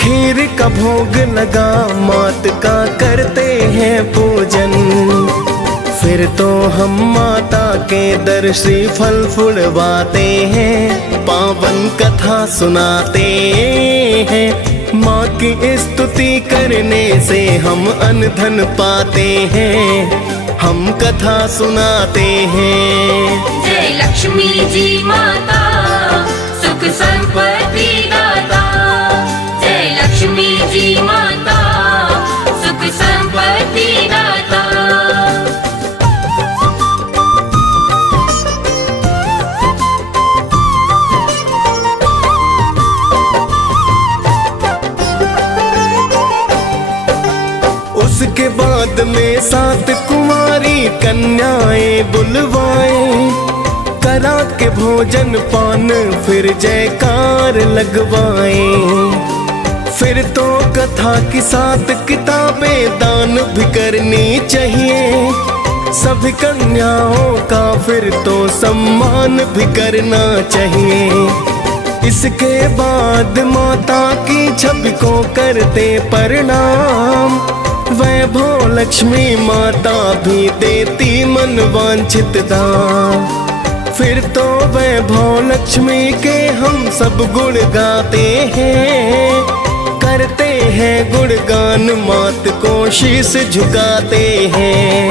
खीर का भोग लगा मात का करते हैं पूजन। फिर तो हम माता के दर्शी फल फुलवाते हैं, पावन कथा सुनाते हैं। माँ की स्तुति करने से हम अन्न धन पाते हैं, हम कथा सुनाते हैं। जय लक्ष्मी जी माता सुख संपत्ति दाता। जय लक्ष्मी जी माता सुख संपत्ति दाता। उसके बाद में 7 कुंवारी कन्याएं बुलवाएं, करा के भोजन पान फिर जयकार लगवाएं। फिर तो कथा की 7 किताबें दान भी करनी चाहिए, सभी कन्याओं का फिर तो सम्मान भी करना चाहिए। इसके बाद माता की छवि को करते प्रणाम, वैभव लक्ष्मी माता भी देती मन वांछित दान। फिर तो वैभव लक्ष्मी के हम सब गुण गाते हैं, करते हैं गुणगान मात को शीश झुकाते हैं।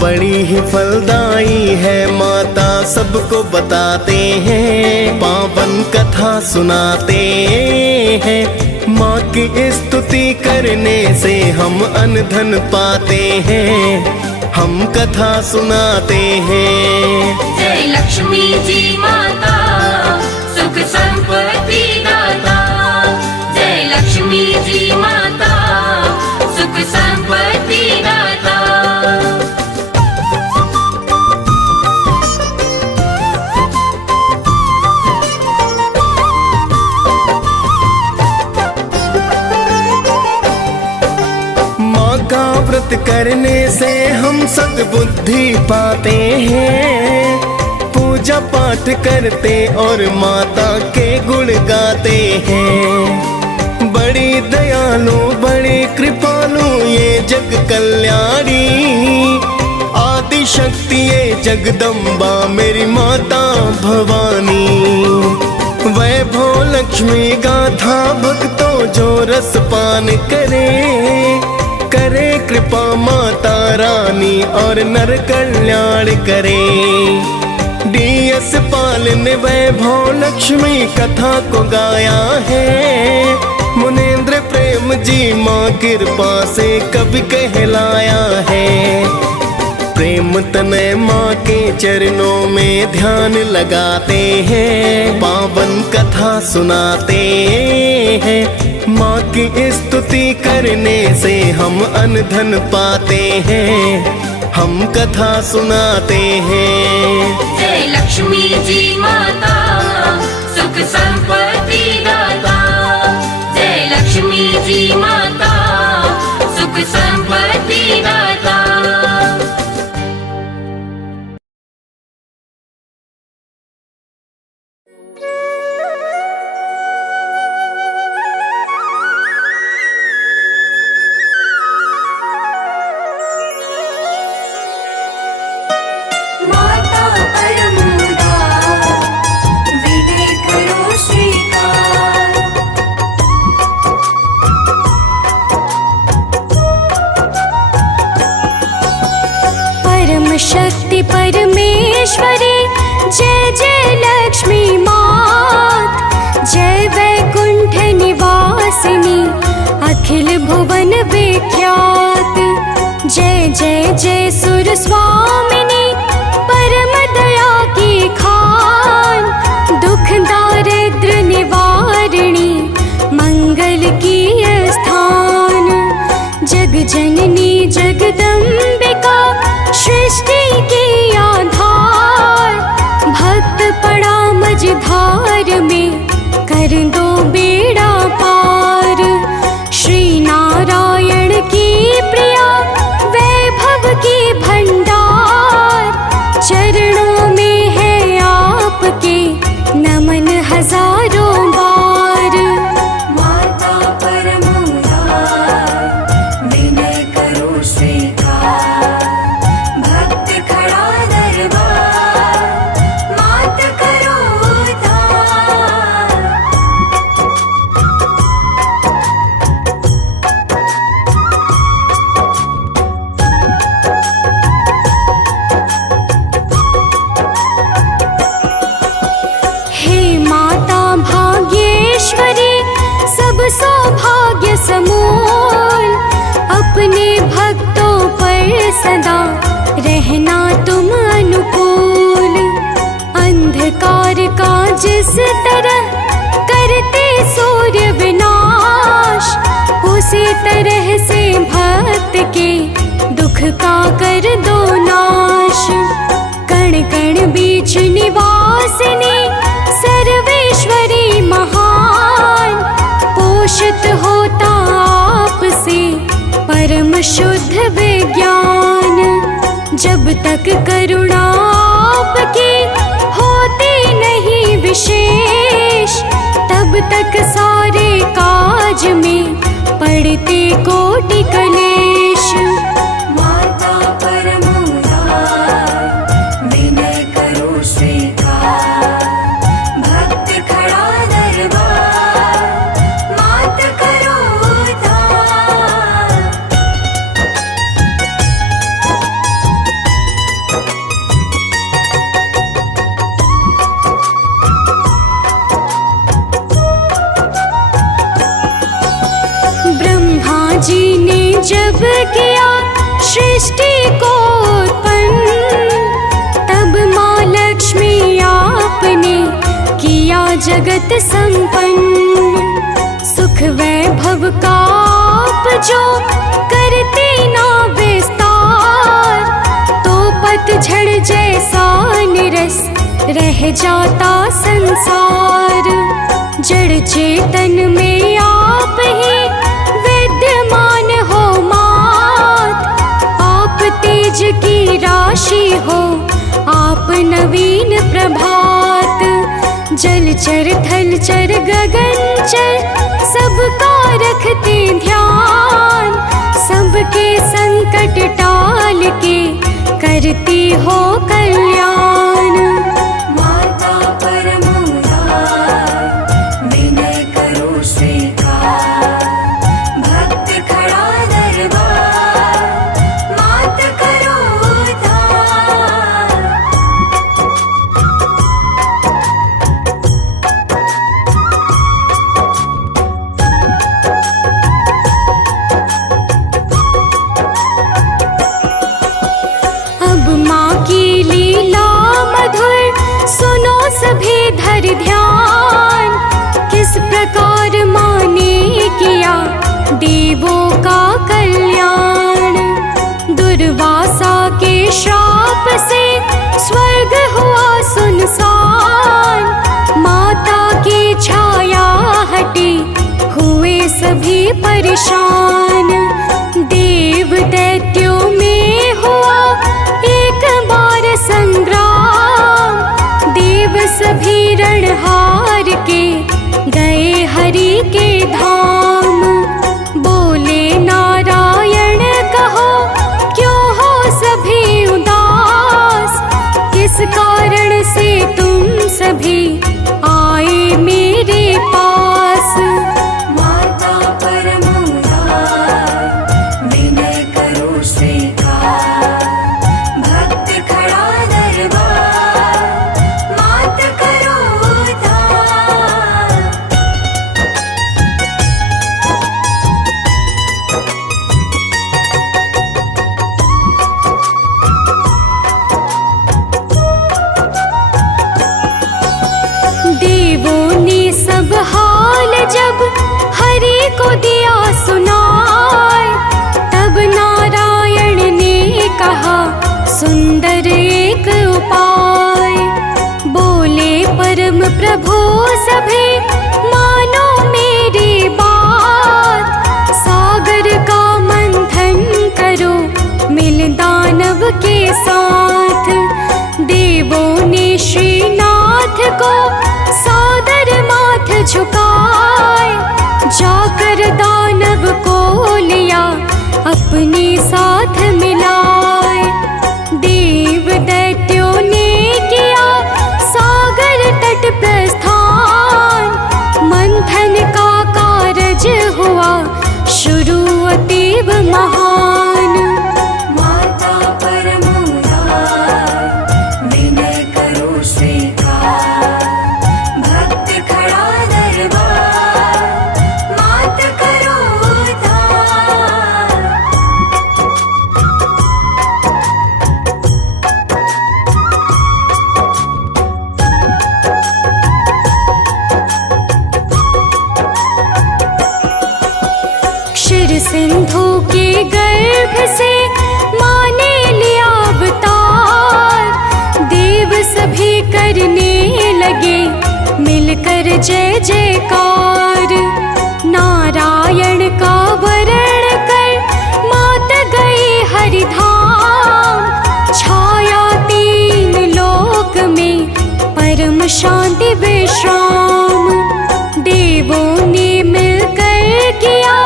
बड़ी ही फलदाई है माता सबको बताते हैं, पावन कथा सुनाते हैं। माँ की स्तुति करने से हम अन्न धन पाते हैं, हम कथा सुनाते हैं। जय लक्ष्मी जी माता सुख संपत्ति दाता। जय लक्ष्मी जी माता सुख संपत्ति दाता। व्रत करने से हम सद्बुद्धि पाते हैं, पूजा पाठ करते और माता के गुण गाते हैं। बड़ी दयालु बड़ी कृपालु ये जग कल्याणी, आदि शक्ति ये जगदम्बा मेरी माता भवानी। वैभव लक्ष्मी गाथा भक्तों जो रस पान करे कृपा माता रानी और नर कल्याण करे। DS पाल ने वैभव लक्ष्मी कथा को गाया है, मुनेंद्र प्रेम जी माँ कृपा से कवि कहलाया है। प्रेम तनय माँ के चरणों में ध्यान लगाते हैं, पावन कथा सुनाते हैं। माँ की स्तुति करने से हम अन्न धन पाते हैं, हम कथा सुनाते हैं। जय लक्ष्मी जी माता सुख संपत्ति दाता। जय लक्ष्मी जी माता सुख संपत्ति दाता। शक्ति परमेश्वरी जय जय लक्ष्मी मात। जय वैकुंठ निवासिनी अखिल भुवन विख्यात। जय जय जय सुर स्वामिनी परम दया की खान। दुख दारिद्र निवारिणी मंगल की स्थान। जग जननी जगदम्बिका सृष्टि की आधार। भक्त पड़ा मझधार में कर दो बेड़ा पार। श्री नारायण की अमोल, अपने भक्तों पर सदा रहना तुम अनुकूल। अंधकार का जिस तरह करते सूर्य विनाश, उसी तरह से भक्त के दुख का कर दो नाश। कण कण बीच निवासिनी सर्वेश्वरी महान, पोषित होता आपसे परम शुद्ध विज्ञान। जब तक करुणा आपकी होती नहीं विशेष, तब तक सारे काज में पड़ते कोटि कलेश। माता परम उदार, विनय करो स्वीकार, भक्त खड़ा दरबार, मात करो उद्धार। ब्रह्मा जी ने जब किया सृष्टि को उत्पन्न, तब माँ लक्ष्मी आपने किया जगत संपन्न। सुख वैभव का आप जो करते ना विस्तार, तो पतझड़ जैसा निरस रह जाता संसार। जड़ चेतन में आप ही विद्यमान हो मात, आप तेज की राशि हो, आप नवीन प्रभात। जल चर थल चर गगन चर सबका रखते ध्यान, सबके संकट टाल के करती हो कल्याण। माता परम उदार, विनय करो स्वीकार, भक्त खड़ा दरबार, मात करो उद्धार। अब माँ की लीला मधुर सुनो सभी धर ध्यान, किस प्रकार माँ ने किया देवों का कल्याण। दुर्वासा के श्राप से स्वर्ग हुआ सुनसान, माता की छाया हटी हुए सभी परेशान। देव दैत्यों में हुआ एक बार संग्राम, देव सभी रण हार के गए हरि के धाम। बोले नारायण कहो क्यों हो सभी उदास, किस कारण से तुम सभी आए मेरे पास। माता परम उदार, विनय करो स्वीकार, भक्त खड़ा दरबार, मात करो उद्धार। देवों ने सब हाल जब हरि को दिया सुनाए, तब नारायण ने कहा सुंदर एक उपाय। बोले परम प्रभु सभी मानो मेरी बात, सागर का मंथन करो मिल दानव के साथ। देवों ने श्रीनाथ को सादर माथ झुकाए, जाकर दानव को लिया अपने साथ मिलाए। देव दैत्यों ने किया सागर तट प्रस्थान, मंथन का कारज हुआ शुरू अतीव महान। माता परम उदार, विनय करो स्वीकार, भक्त खड़ा दरबार, मात करो से माने लिया अवतार। देव सभी करने लगे मिलकर जय जयकार। नारायण का वरण कर मात गई हरिधाम। छाया तीन लोक में परम शांति विश्राम। देवों ने मिलकर किया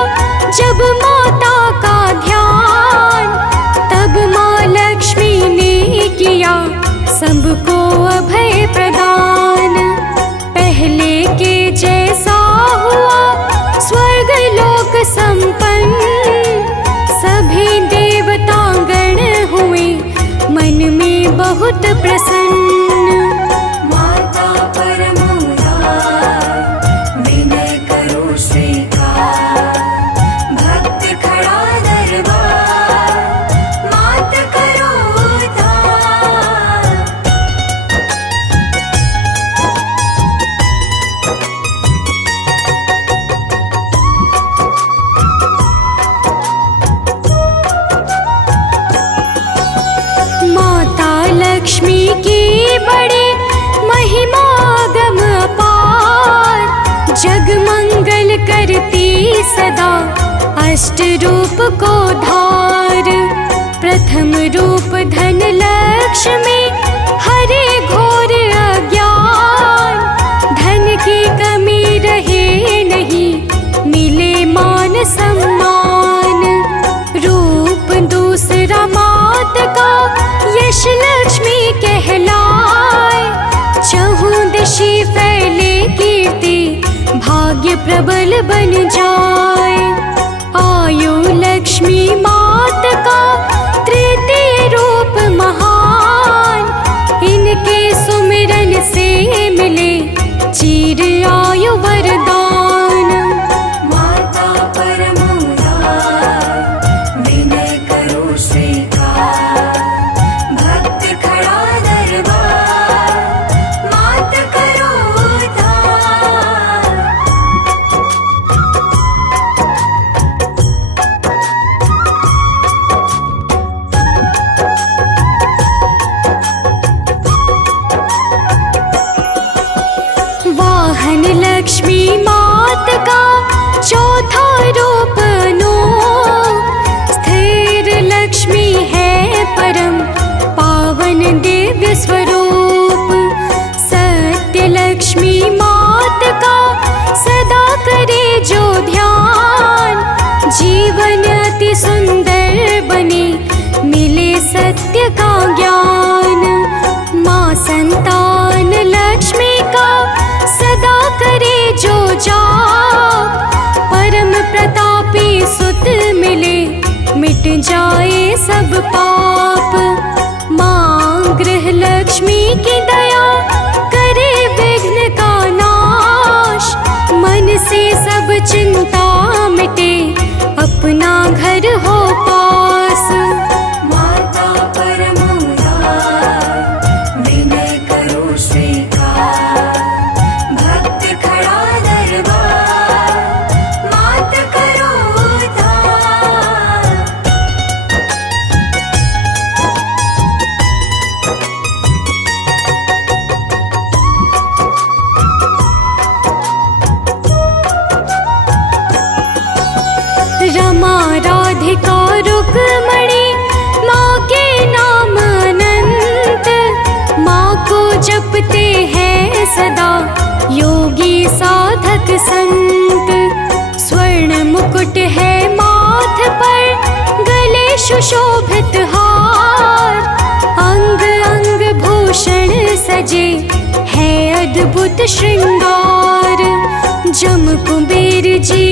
जब माता का ध्यान। तब माँ लक्ष्मी ने किया सबको अभय प्रदान। पहले के जैसा हुआ स्वर्ग लोक संपन्न। सभी देवतागण हुए मन में बहुत प्रसन्न। माता परम उदार, विनय करो स्वीकार। भक्त खड़ा दरबार, मात करो उद्धार। माता लक्ष्मी की बड़ी महिमा गम अपार। जग मंगल करती सदा अष्ट रूप को धार। प्रथम रूप धन लक्ष्मी हरे घोर अज्ञान। धन की कमी रहे नहीं मिले मान सम्मान। रूप दूसरा मात का यश लक्ष्मी कहलाए। चहुं दिशि फैले कीर्ति भाग्य प्रबल बन जाए। आयु लक्ष्मी मात का तृतीय रूप महान। इनके सुमिरन से मिले चिर आयु वरदान। माता परम उदार, विनय करो स्वीकार। भक्त खड़ा दरबार, मात करो उद्धार। वाहन लक्ष्मी मात का चौथा रूप अनूप। स्थिर लक्ष्मी है परम पावन दिव्य स्वरूप। सत्य लक्ष्मी मात का सदा करे जो ध्यान। जीवन अति सुंदर बने मिले सत्य का ज्ञान। माँ संतान लक्ष्मी का सदा करे जो जाप। परम प्रतापी सुत मिले मिट जाए सब पाप। माँ गृह लक्ष्मी की दया करे विघ्न का नाश। मन से सब चिंता मिटे अपना घर हो पास। माता परम उदार, विनय करो स्वीकार। भक्त खड़ा दरबार, मात करो उद्धार। रमा राधिका रुक्मणी माँ के नाम अनंत। माँ को जपते हैं सदा योगी साधक संत। स्वर्ण मुकुट है माथ पर गले सुशोभित हार। अंग अंग भूषण सजे है अद्भुत श्रृंगार। जम कुबेर जी